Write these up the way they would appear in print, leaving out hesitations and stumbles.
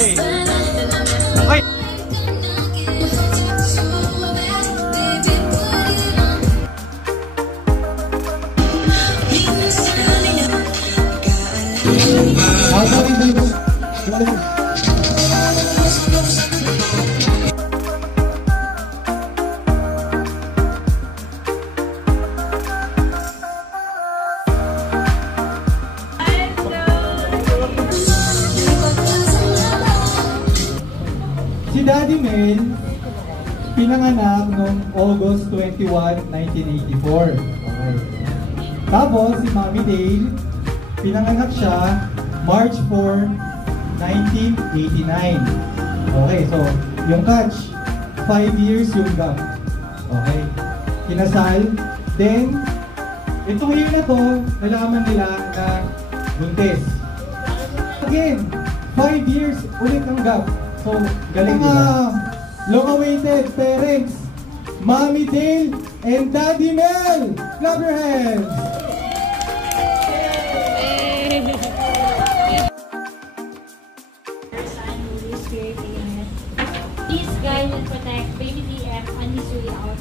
Okay. Okay. Si Daddy Mel, pinanganak noong August 21, 1984. Okay. Tapos si Mommy Dale, pinanganak siya March 4, 1989. Okay, so yung catch, 5 years yung gap. Okay. Kinasal, then itong year na to, nalaman nila na buntis. Again, 5 years ulit ang gap. So, galing diba? Long-awaited parents, Mommy Dale and Daddy Mel! Clap your hands! Please guide and protect baby DF on his way out.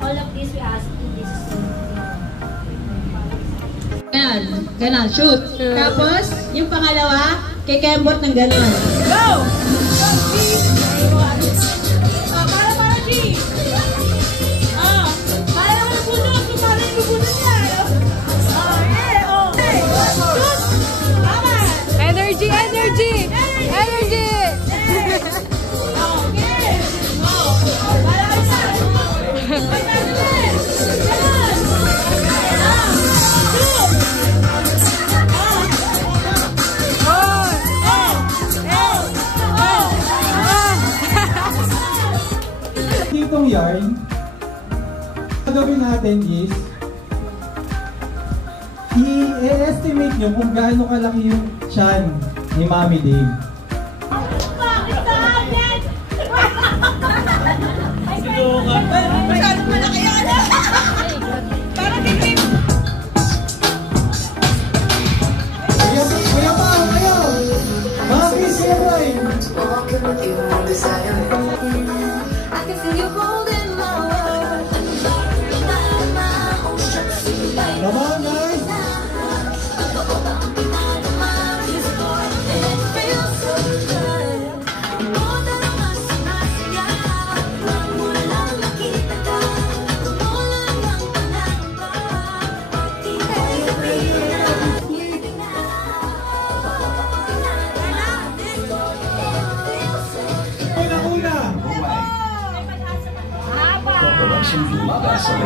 All of this we ask in Jesus' name. Ganon, shoot. Tapos, yung pangalawa, kikembot ng ganon. Go! Para G! Para naman ang bunot, kung para yung bunot niya. Energy, energy! Energy! Itong yarn, gagawin natin is i-estimate nyo kung gaano kalaki yung tiyan ni Mommy Dale. Masyadong malaki yan. Parang kikip. Kaya pa, kayo! Mommy Seroy! Come on, guys!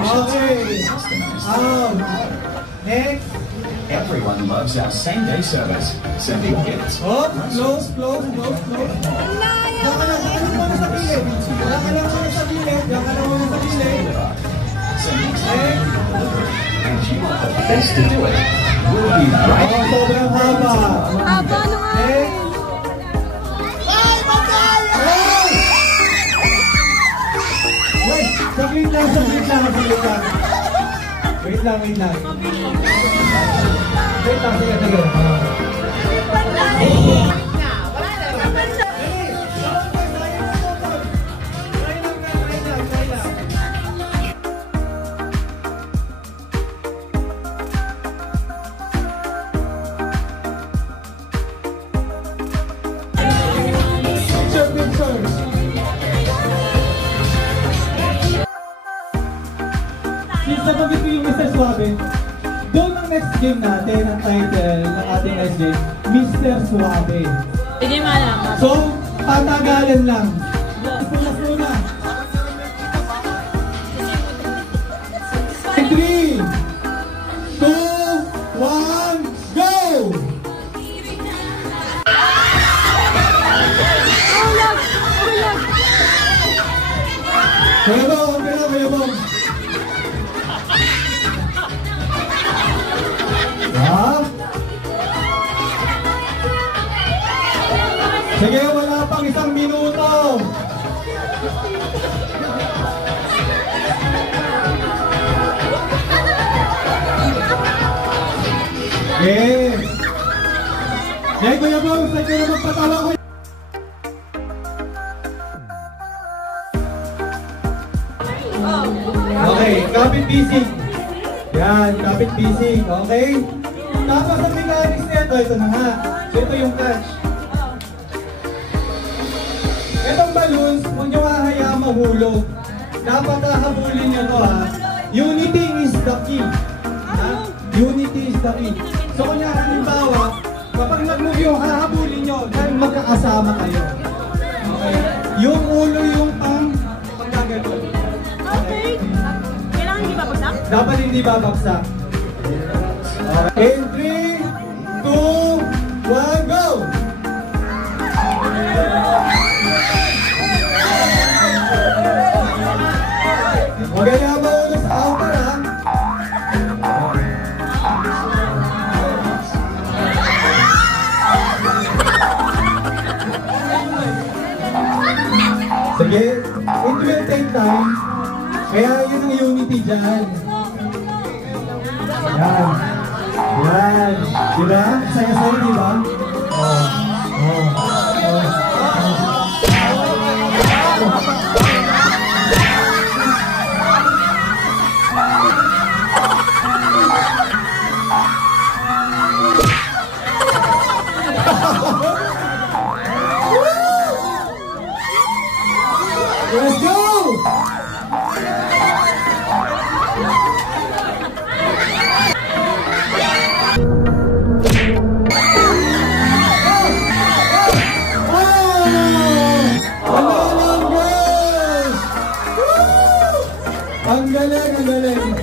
Okay. Next. Everyone loves our same-day service. Sending gifts. Oh, close. Diyan ka lang muna sa pilit. And you want the best to do it. We'll be right. Oh, sobrang haba. Haba nung akin. Wait, saglit lang. Wait lang. Since nabanggit ko yung Mr. Suave, doon ang next game natin, ang title ng ating next game, Mr. Suave. Hindi malaman. So, patagalan lang. Muna. 3, 2, 1, go! Kuya Bong. Sige, wala pang 1 minuto. Kuya Bong, sa'yo na magpatawa ko. Okay, kapit bisig. Yan, kapit bisig. Okay? Tapos ang mechanics nito, ito na nga. So ito yung catch. Itong balloons, huwag nyo hahayaan mahulog. Dapat hahabulin nyo to ha. Unity is the key. Ha? Unity is the key. So kunya halimbawa, kapag nag-move yung hahabulin nyo, dahil magkakasama kayo. Okay? Yung ulo yung pagkagato. Okay. Kailangan hindi babagsak? Dapat hindi babagsak. Okay. In 3, 2, 1, go! Maganda ba ulo sa outer ha? Sige, it will take time. Kaya yun ang unity dyan. Yan. Yan. Diba? Saya-saya, diba? Oh. Oh. Oh. Let's go! Ang galing, ang galing.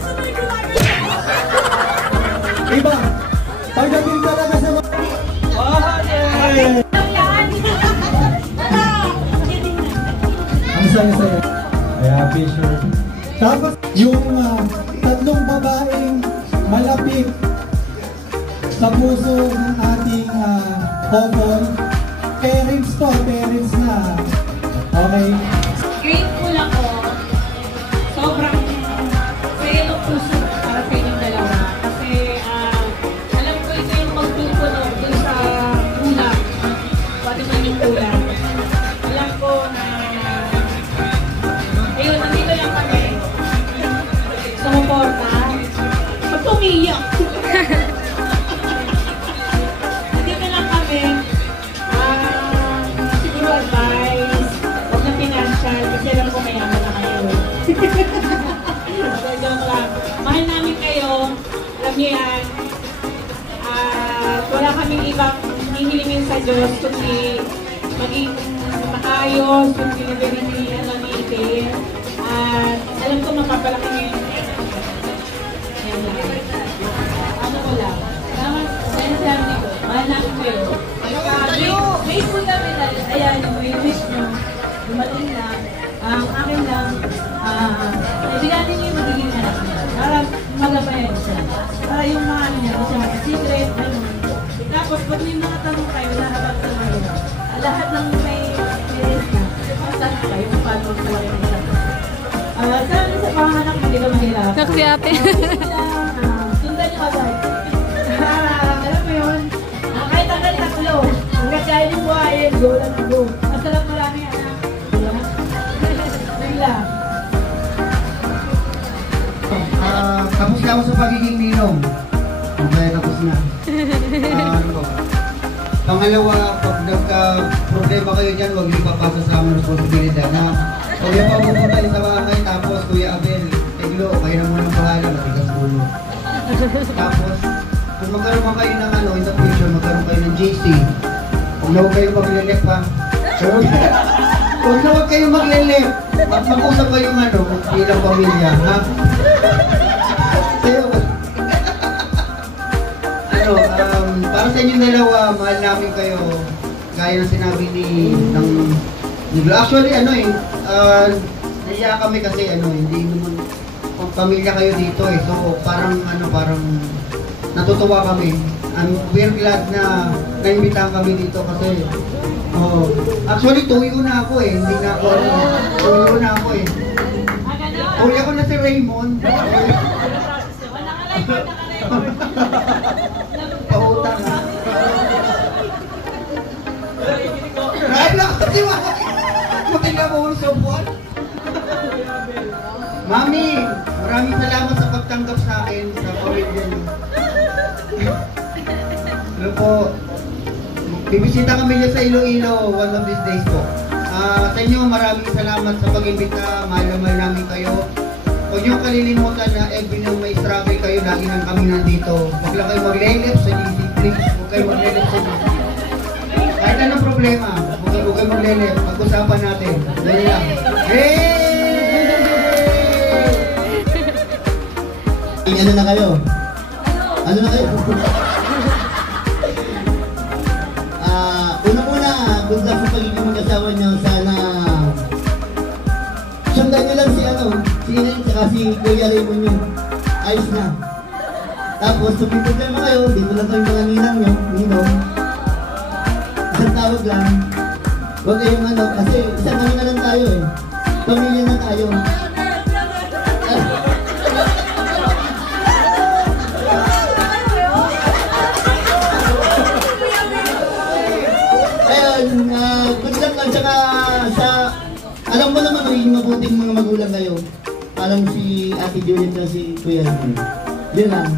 Iba, pagdating talaga sa mga... Ang saya-saya. Kaya, Fisher. Tapos, yung tatlong babaeng malapit sa puso ng ating couple. Parents to, parents na. Okay? Grateful ako. Sobrang saya ng puso para sa inyong dalawa. Kasi alam ko ito yung magtutulog dun sa kulang. Pati man yung kulang. Alam ko na ayun, nandito lang kami. Sumuporta. Pag tumiyak. Nandito lang kami. Siguro advice. Huwag na financial. Kasi alam ko mayaman na kayo. So, joke lang. Mahal namin kayo. Alam niyo yan. Wala kaming ibang hihilingin sa Diyos kundi maging maayos, kundi nabibigyan ng itin. At alam ko mapapalaki niyo yun. Yan lang. Ano ko lang. Dapat, sinasabi ko, mahal namin kayo. Grateful kami dahil, ayan, may wish nyo. Dumating na. Ang akin lang, ibiganin niyo yung magiging anak niya. Para magabayan siya. Para yung mga ano niya, siya mag-secret, ano. Tapos, pag may mga tanong kayo, lahat ng kayo. Lahat ng may risk na. Saan kayo, paano magkawa yung isa. Sabi sa panganak, hindi ka mahirap. Naksiyapi. Sundan niyo agad. Alam mo yun, kahit ang tatlo, hanggang kaya yung buhayin, go lang go. Masarap marami anak. Tapos na ako sa pagiging ninong. Okay, tapos na. Ano? Pangalawa, pag nagka-problema kayo dyan, huwag niyo papasa sa aming responsibilidad na huwag niyo pa pupunta sa bahay, tapos Kuya Abel, Teglo, kayo na munang bahala, matigas ulo. Tapos, kung magkaroon man kayo ng ano, in the future, magkaroon kayo ng JC, huwag na huwag kayo maglilip ha. Huwag na huwag kayo maglilip. Mag-usap kayong ano, bilang pamilya, ha? Pero, ano, para sa inyong dalawa, mahal namin kayo. Gaya ng sinabi ni Glo. Actually, ano naiya kami kasi, hindi naman, pamilya kayo dito eh. So, parang natutuwa kami. We're glad na naimbitahan kami dito kasi, actually, tuyo na ako eh. Hindi na ako, tuyo na ako eh. Tuyo ko na si Raymond. Pautang ha. Raila, di ba? Magkila mo ulo sa buwan? Mami, maraming salamat sa pagtanggap sa akin sa pamilya niyo. Ano po, bibisita kami niya sa Iloilo one of these days po. Sa inyo, maraming salamat sa pag-imbita. Mahal na mahal namin kayo. Huwag niyo kalilimutan na every na may struggle kayo, lagi nang kami nandito. Huwag lang kayo maglelep sa GC, please. Huwag kayo maglelep sa GC. Kahit anong problema, huwag kayo maglelep. Pag-usapan natin. Dali lang. Hey! Ano na kayo? Ano na kayo? Unang-una, good luck sa pagiging mag-asawa niyo. Sana sundan niyo lang si Inen, saka si Kuya Raymond niyo. Ayos na. Tapos, kung may problema kayo, dito lang kayo mga ninang niyo. Isang tawag lang. Huwag kayong kasi isang kami na lang tayo eh. Pamilya na tayo. Good luck lang, tsaka sa alam mo naman magiging mabuting mga magulang kayo. Alam si Ate Juliet at si Kuya Raymond. Yun lang.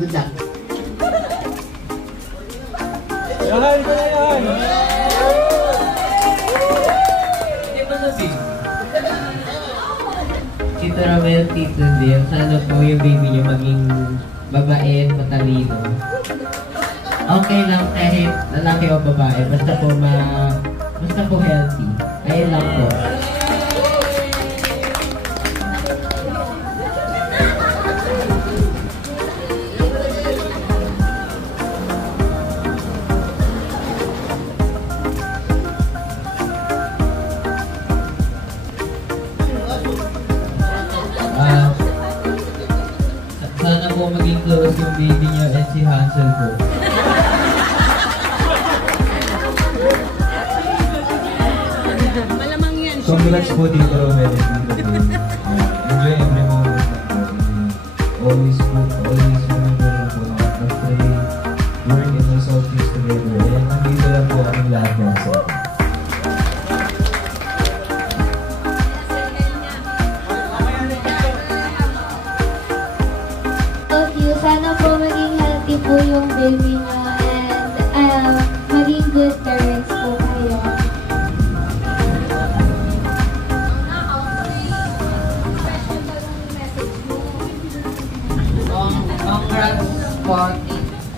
Good luck. Yahay ko na yan! Hindi mo sabihin. Tito Ramel, Tito Dim, sana po yung baby niyo maging babae, matalino. Okay lang kahit lalaki o babae, basta po healthy. Ayun lang po. Sana po maging close yung baby niyo at si Hansel po. Congrats po dito, Romel. Enjoy every moment. Always remember lang po na after we work and resolve things together. And nandito lang po kaming lahat ng sa sana po maging healthy po yung baby niyo and maging good parents po kayo. Congrats po,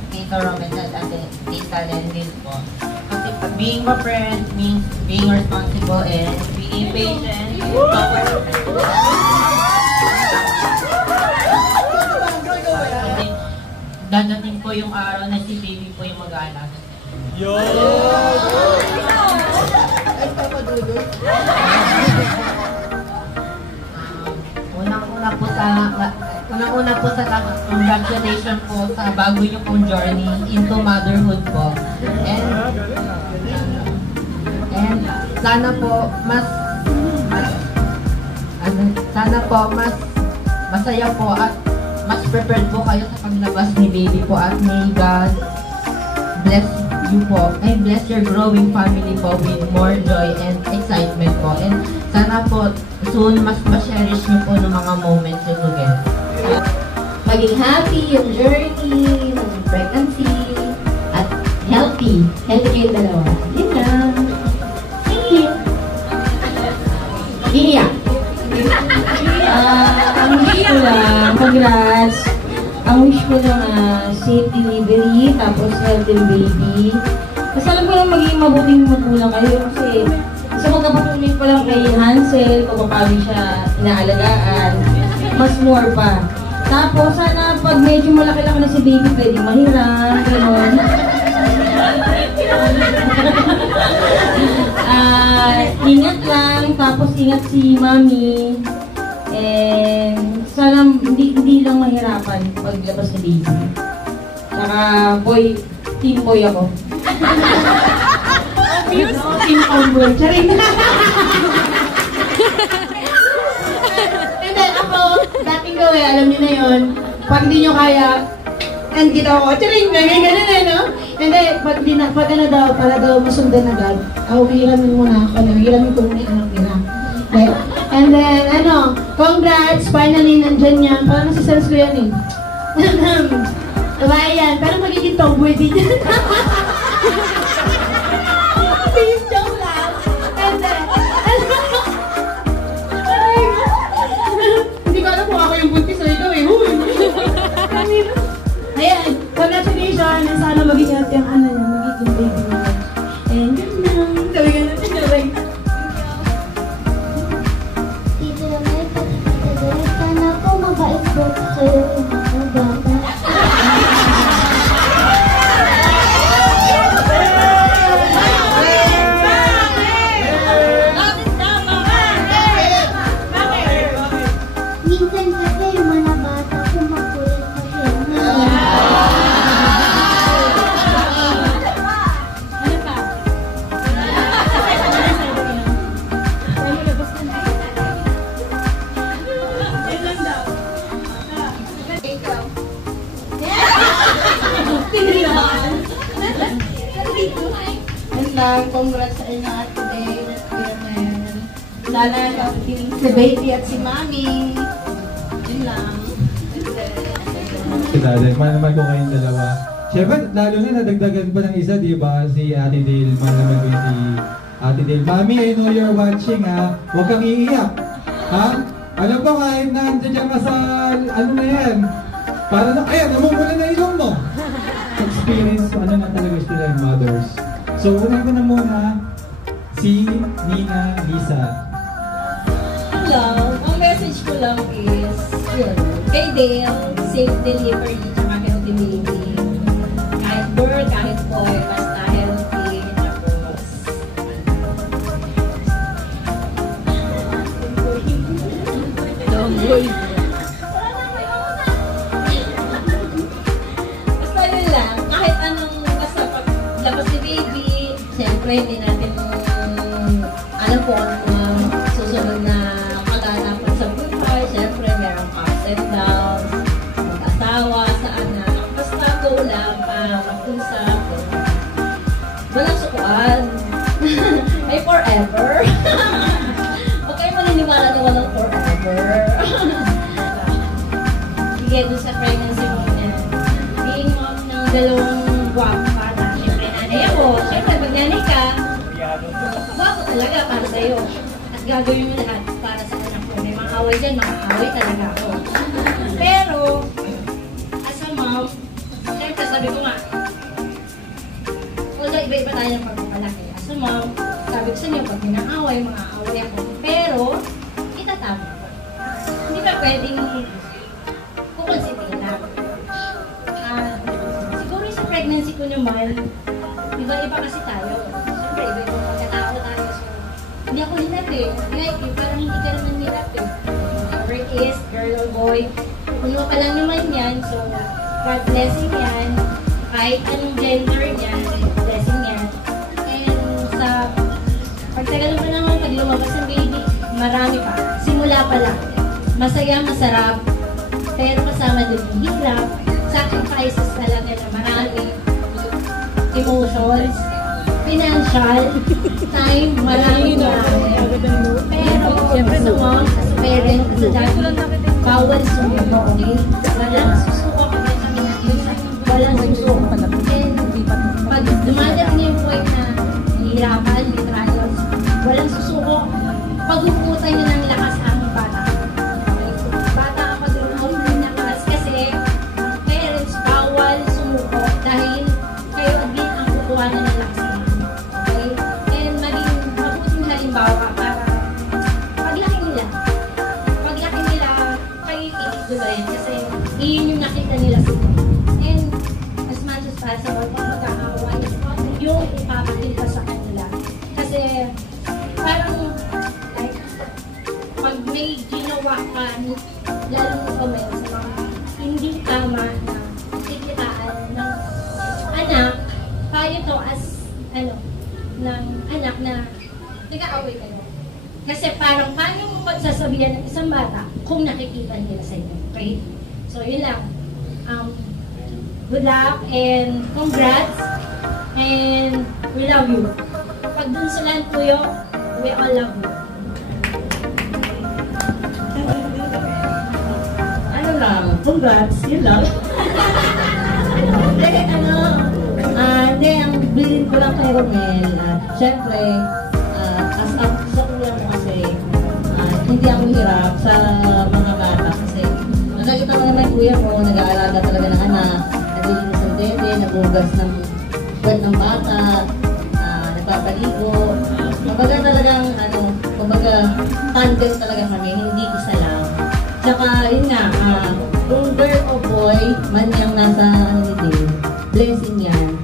Tito Romel at Tita Lendil po. Kasi being a parent means being responsible and being patient. Dadating po yung araw na si baby po yung mag-aalaga. Unang-una po sa congratulations po sa bago niyo pong journey into motherhood po. And sana po mas masaya po at mas prepared po kayo sa paglabas ni baby po at may God bless you po and bless your growing family po with more joy and excitement po. And sana po soon mas ma-cherish niyo po ng mga moments you together. Maging happy yung journey, ng pregnancy, at healthy. Healthy kayong dalawa. Yun lang. Thank you. Iiyak. Ang wish ko lang, congrats. Ang wish ko lang safe delivery, tapos healthy baby. Kasi alam ko lang magiging mabuting magulang kayo kasi isa magkapatuloy pa lang kay Hansel, kung paano siya inaalagaan, mas more pa. Tapos sana pag medyo malaki-laki na si baby, pwede mahiram, gano'n. Ingat lang, tapos ingat si mami. And sana hindi lang mahirapan paglabas sa baby. Saka team boy ako. Team homeboy. Charing. Hindi, ako, dating gawin, alam niyo na yun. Pag hindi nyo kaya, nandito ako, charing, ganyan na, no? Hindi, pag ano daw, para daw masundan agad, hiramin muna ako, hiramin ko muna yung anak nila. And then, congrats, finally, nandyan yan. Parang nasisense ko yan eh. Diba yan? Pero magiging tomboy din yan. Please, joke lang. And then, hindi ko alam kung ako yung buntis o ikaw eh. Ayan, congratulations. And sana maging healthy ang niya, magiging baby niya. And yun lang. Sabi ka natin, sabi. Tito Lamay, Tita Del, sana po mabait po kayo yung mga bata. Minsan kasi yung mga bata kumakulit pa siya. Congrats sa inyo at today. Sana napiling si baby at si mami. Yun lang. Daddy, mahal naman ko kayong dalawa. Siyempre, lalo na nadagdagan pa ng isa, di ba? Si Ate Dale, mahal naman ko si Ate Dale. Mami, I know you're watching, ha? Huwag kang iiyak. Ha? Alam ko kahit nandiyan ka sa, ano na yan? Para na, ayan, namumula na ilong mo. Experience, ano na talaga sila yung mothers. So, una ko na muna, si Nina Lisa. Hello, ang message ko lang is, yun, kay Dale, safe delivery, tsaka healthy baby. Kahit girl, kahit boy, basta healthy, tapos. Tomboy. Basta yun lang, kahit anong, basta pag labas ni baby, siyempre hindi natin alam po ang susunod na kaganapan sa buhay. Siyempre merong ups and downs, mag-asawa sa anak. Basta go lang para mag-usap. Walang sukuan. Ay forever. Huwag kayo maniniwala na walang forever. Sige, doon sa pregnancy mo niya. Being mom ng dalawang guwapa na siyempre nanay ako. Siyempre pag nanay ka, guwapo talaga para sa'yo. At gagawin mo lahat para sa anak ko. May mga away dyan, mga away talaga ako. Pero, as a mom, siyempre sabi ko nga, although iba-iba tayo ng pagpapalaki. As a mom, sabi ko sa inyo, pag may nang-away, mga away ako. Pero, itatama ko. Hindi ka pwedeng kukonsitina. Siguro sa pregnancy ko naman, iba-iba kasi tayo. Siyempre, iba-iba pagkatao tayo. So, hindi ako hinat eh. Parang hindi ka naman hinat eh. Whatever it is, girl or boy, puno ka lang naman yan. So, God blessing yan. Kahit anong gender niya, blessing yan. And sa pagtagal pa naman, pag lumabas ng baby, marami pa. Simula pa lang. Masaya, masarap. Pero kasama din yung hirap. Sacrifices talaga na marami. Emotions, financial, time, marami. Pero, sa mom, as a parent, as a daddy, bawal sumuko, okay? Walang susuko kapag kami natin. Walang susuko. And, pag dumadating yung point na nahihirapan, may trials, walang susuko, pag-uputan nyo ng lakas ang bata. Bata ang pag-uputan ng lakas kasi parents bawal sumuko dahil kayo din ang kukuhanan ng lakas naman. Okay? And maging mabuting halimbawa para paglaki nila, kayo itigulayan kasi iyon yung nakita nila sa inyo. And as much as possible, kung magkakawa, yung ipapakita sa kanila. Kasi parang like, pag may ginawa ka, lalo mo comment sa mga hindi tama na kikitaan ng anak, tayo to as ng anak na nag-aaway kayo. Kasi parang paano mo pagsasabihan ng isang bata kung nakikita nila sa inyo. Okay? So, yun lang. Good luck and congrats. And we love you. Pag dun sa land po yun, we all love you. lang. Congrats, yun lang. Hindi, hindi, ang bilin ko lang kay Romel. Siyempre, as sa kuya mo kasi, hindi ako hirap sa mga bata kasi nakikita mo naman kuya mo, nag-aalaga talaga ng anak, naglilinis ng dede, nagugas ng kwet ng bata, nagpapaligo. Kumbaga talagang, kumbaga tandem talaga kami, hindi isa lang. Tsaka, yun nga, kung girl o boy, man yung nasa, blessing yan.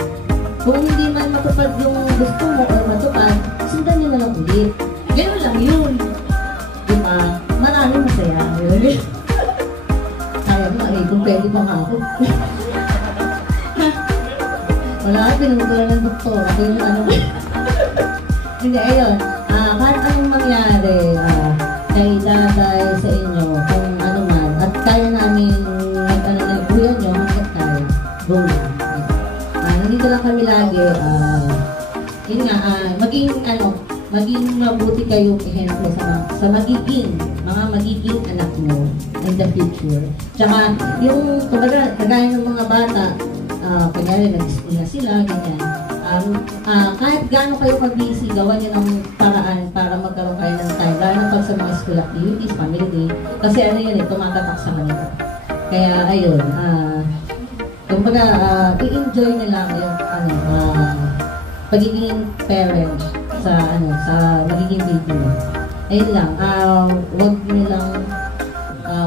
Kung hindi man matupad yung gusto mo o matupad, sundan nyo na lang ulit. Ganun lang yun. Diba? Maraming masaya. Kaya mo, kung pwede pa nga ako. Wala, pinuntulan ng doktor. Ako yung Hindi, ayun. Kahit anong mangyari kay tatay sa inyo, kung ano man, at kaya namin nag-buyan nyo hanggat kaya, go lang. Nandito lang kami lagi, yun nga, maging mabuti kayo ehemplo sa magiging anak mo in the future. Tsaka, yung, kumbaga, kagaya ng mga bata, kanyari, nag-school na sila, ganyan. Kahit gaano kayo mag-busy, gawan nyo ng paraan para magkaroon kayo ng time. Lalo na pag sa mga school activities, family day. Kasi ano yun tumatatak sa kanila. Kaya, ayun, kumbaga, i-enjoy na lang yung, pagiging parent sa magiging baby mo. Ayun lang,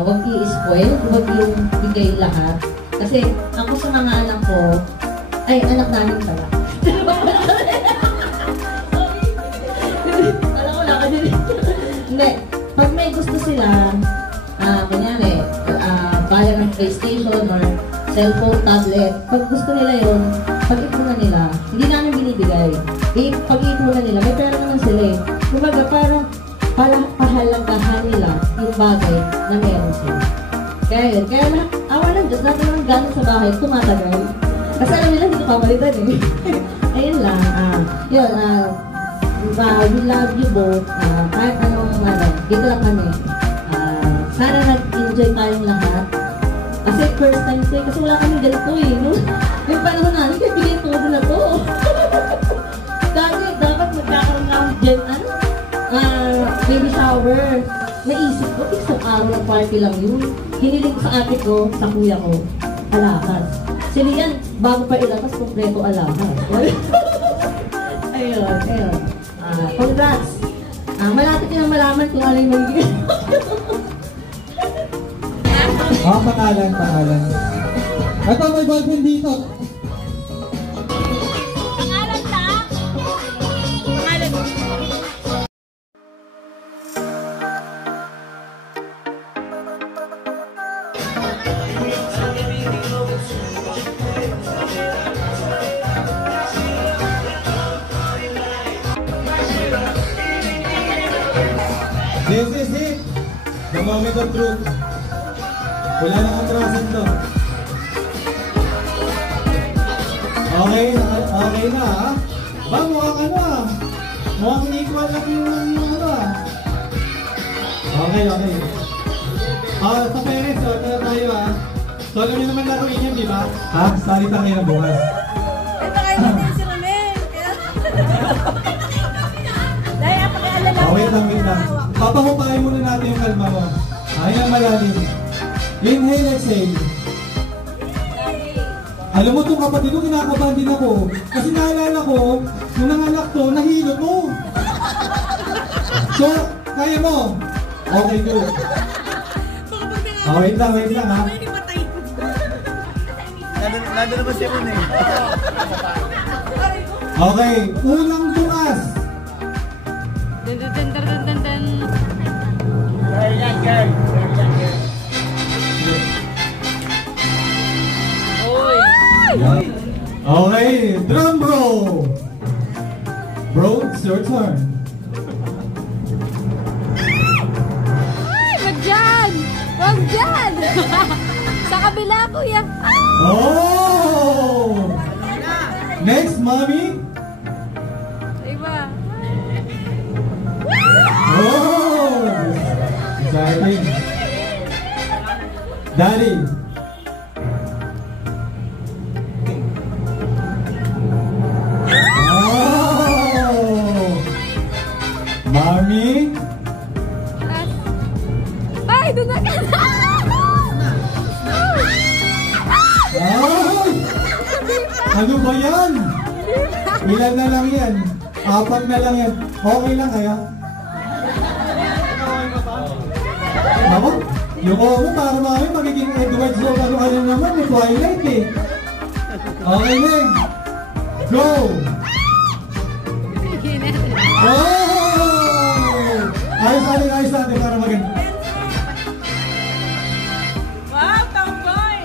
wag i-spoil, wag yung bigay lahat. Kasi, ako sa mga anak ko, ay, anak namin pala. Alam ko lang, hindi. Pag may gusto sila, kunyari, bayar ng PlayStation or cellphone, tablet, pag gusto nila yun, pag-ipunan nila, hindi namin binibigay. Pag-ipunan nila, may pera naman sila eh. Kumbaga, parang pahalagahan nila yung bagay na meron sila. Kaya yun, kaya awa ng Diyos, natin lang gano'n sa bahay, tumatagal. Kasi alam nila, hindi ko pamalitan eh. Ayun lang, yun, we love you both. Kahit anong, dito lang kami. Sana nag-enjoy tayong lahat. Kasi first time ko eh, kasi wala kami ganito eh. Yung panahon namin, kaya bigay todo na to. Dati, dapat magkakaroon lang dyan, baby shower. Naisip ko, isang araw na party lang yun. Hiniling ko sa ate ko, sa kuya ko, alakas. Sila yan, bago pa ilakas, kompleto alakas. Ayun. Congrats! Malapit nyo na malaman kung ano yung magiging. Pangalan. Ito, may boyfriend dito. Pangalan ta? Pangalan mo. This is it. The moment of truth. Wala nang atrasan to. Okay na ha? Ba, mukhang mukhang equal lang yung Okay. Sa parents, tayo ha. So alam nyo naman laruin yan, di ba? Salita kayo na bukas. Ito kayo natin si Romel. Dahil pakialala. Wait lang. Papahupain muna natin yung kalma mo. Ayan ang malalim. Inhale, exhale. Alam mo itong kapatid ko, kinakabahan din ako. Kasi naalala ko, nung nanganak to, nahilot mo. So, kaya mo. Okay, good. Wait lang ha. Nandun naman siya muna eh. Okay, unang bukas. Dun. Girl. Okay, drum roll. Bro, it's your turn. Ay, wag dyan! Sa kabila, kuya. Oh! Next, mommy. Iba. Oh! Exciting. Daddy. Oh! Mommy. Ay, doon na ka na! Ay! Ano ba yan? Ilan na lang yan? 4 na lang yan. Okay lang kaya? Ako? Yung mo para mami magiging Edward Zoe ano naman ni Twilight eh. Okay Neng. Go! Oh! Ayos natin para maganda. Wow, tomboy!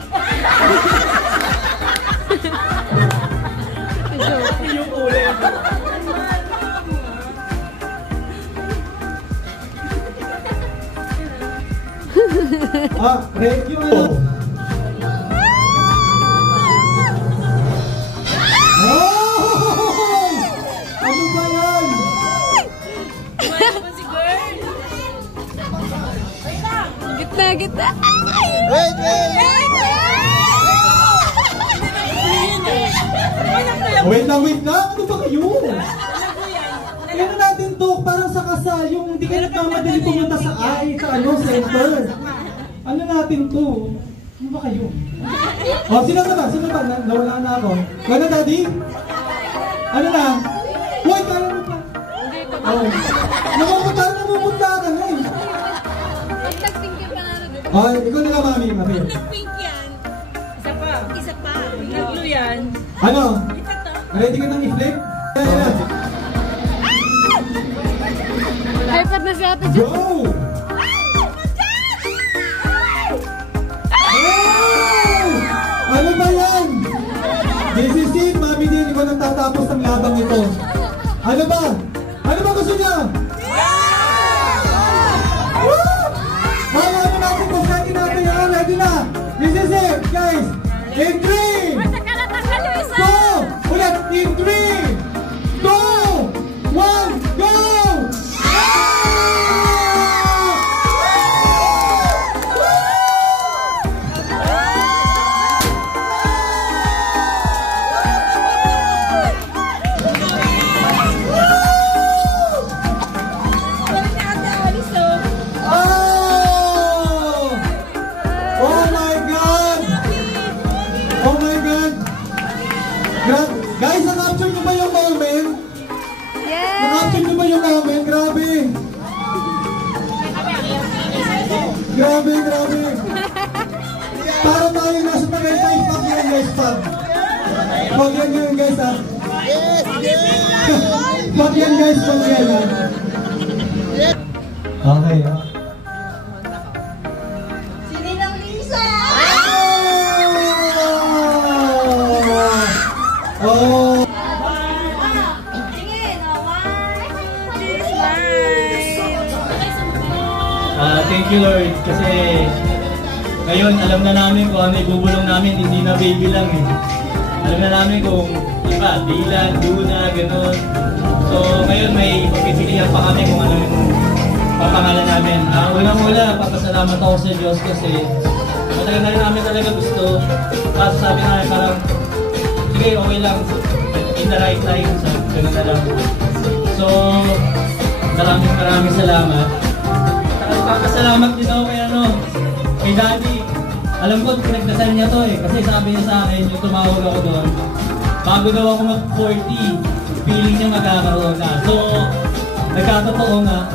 Yung ulit. Break yung ano. Oh! Ano ba yan? Gitna. Wait! Wait lang. Ano ba kayo? Ano natin to? Parang sa kasal, yung hindi kayo nagmamadali pumunta sa center. Ano natin to? Ano ba kayo? Oh, sino ba? Nawala na ako. Gana, Daddy? Ano na? Uy, kaya mo pa. Oh. Namumuta ka na eh. Oh, ikaw nila, Mami. Pink yan. Isa pa. Nag-blue yan. Ano? Ready ka nang i-flip? Hyper na si Ate Jo. Go! Ano ba yan? This is it, Mami din, ikaw nang tatapos ng labang ito. Ano ba? Ano ba gusto niya? Woo! Ano natin kung ready natin yan? Ready na? This is it, guys. In 3, 2, ulit, in 3, 2, 1, go! Guys, na-capture nyo ba yung moment? Yes! Na-capture nyo ba yung moment? Grabe! Grabe! Para tayo nasa Tagaytay, pag yan guys, pag yan guys ha. Pag yan guys, pag yan ha. Okay ha. Sininang Lisa! Oh! Thank you Lord kasi ngayon alam na namin kung ano ibubulong namin, hindi na baby lang eh. Alam na namin kung iba, Dylan, Luna, gano'n. So ngayon may pagpipilihan pa kami kung ano yung papangalan namin. Unang-una, papasalamat ako sa Diyos kasi matagal na rin namin talaga gusto. Kaso sabi namin parang sige, okay lang. In the right time. So, gano'n na lang. So, maraming salamat. Papasalamat din ako kay Daddy. Alam ko, pinagdasal niya to eh. Kasi sabi niya sa akin, yung tumawag ako doon, bago daw ako mag-40, feeling niya magkakaroon na. So, nagkatotoo nga.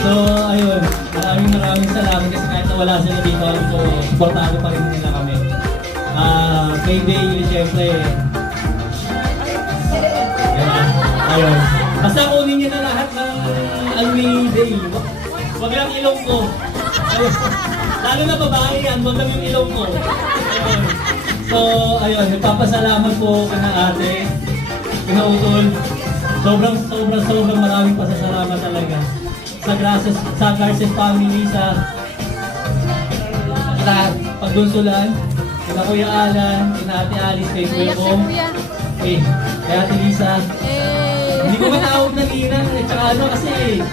So, ayun. Maraming salamat kasi kahit nawala sila dito, alam ko, supportado pa rin nila kami. May day, siyempre. Ayun. Basta kunin niyo na lahat ng Almay Day. Wag lang ilong ko. Lalo na babae yan, wag lang yung ilong ko. Ayun. So, ayun. Nagpapasalamat po ka na ate. Kinautol. Sobrang maraming pasasalamat talaga. Sa Garces family, sa Pagdunsulan, kina Kuya Alan, kina Ate Alice, kay Kuya Kong, kay Ate Lisa. Hindi ko matawag na Nina, tsaka ano kasi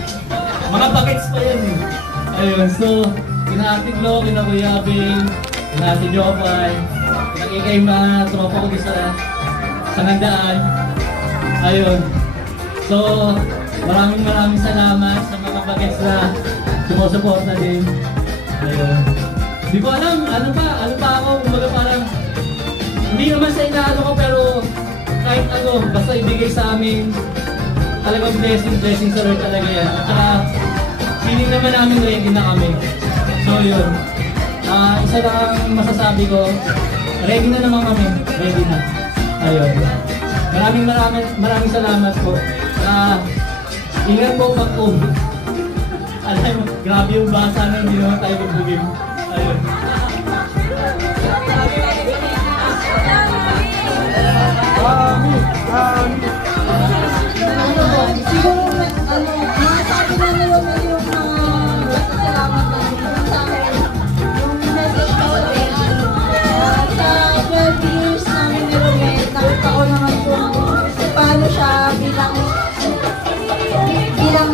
mga buckets pa yan eh. Ayun, so kina Ate Glo, kina Kuya Bing, kina Ate Jopay, kina mga tropa ko din sa Ngandaan. Ayun. So, maraming salamat sa mga bagets na sumusuporta din. Ayun. Di ko alam, ano pa ako, kumbaga parang, hindi naman sa inaano ko, pero kahit ano, basta ibigay sa amin, talagang blessing sa Lord talaga yan. At saka, feeling naman namin ready na kami. So yun, isa lang masasabi ko, ready na naman kami, ready na. Ayun. Maraming salamat po. Ingat po pag-COVID. Alam mo, grabe yung basa na hindi naman tayo magbugim. Ayun. Siguro, masasabi na nila yung mga salamat na sa akin. Yung message ko sa sa 12 years namin ni Romet, nakita ko naman kung paano siya bilang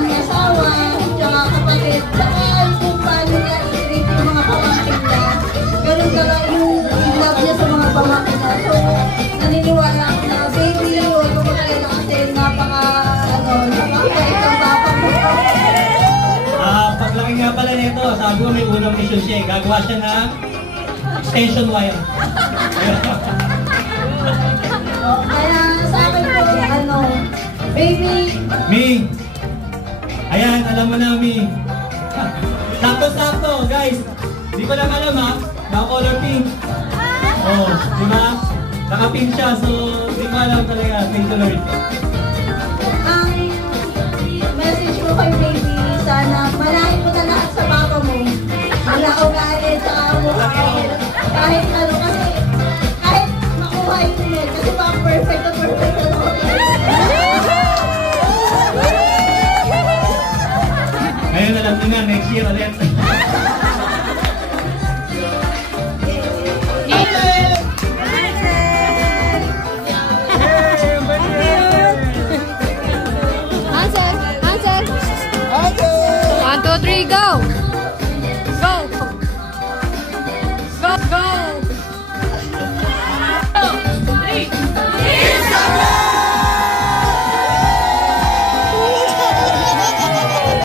asawa, tsaka kapatid, tsaka kung paano niya i-treat yung mga pamangkin niya. Ganun talaga yung love niya sa mga pamangkin niya. So, naniniwala ako na, baby, huwag mo magalala kasi napaka-bait ang papa mo. Paglaki nga pala nito, sabi ko may unang mission siya. Gagawa siya ng extension wire. Kaya sa akin po, baby. Mi! Ayan, alam mo na, Mi. Sakto-sakto, guys. Di ko lang alam, ha? Naka-color pink. Oh, di ba? Naka-pink siya, so di ko alam talaga. Thank you, Lord. Ang message ko kay baby, sana malahin mo na lahat sa papa mo. Wala ugali, tsaka mukha. Kahit ano, kasi kahit makuha yung net, kasi pa perfect na ano. Ngayon alam niyo na, next year ulit.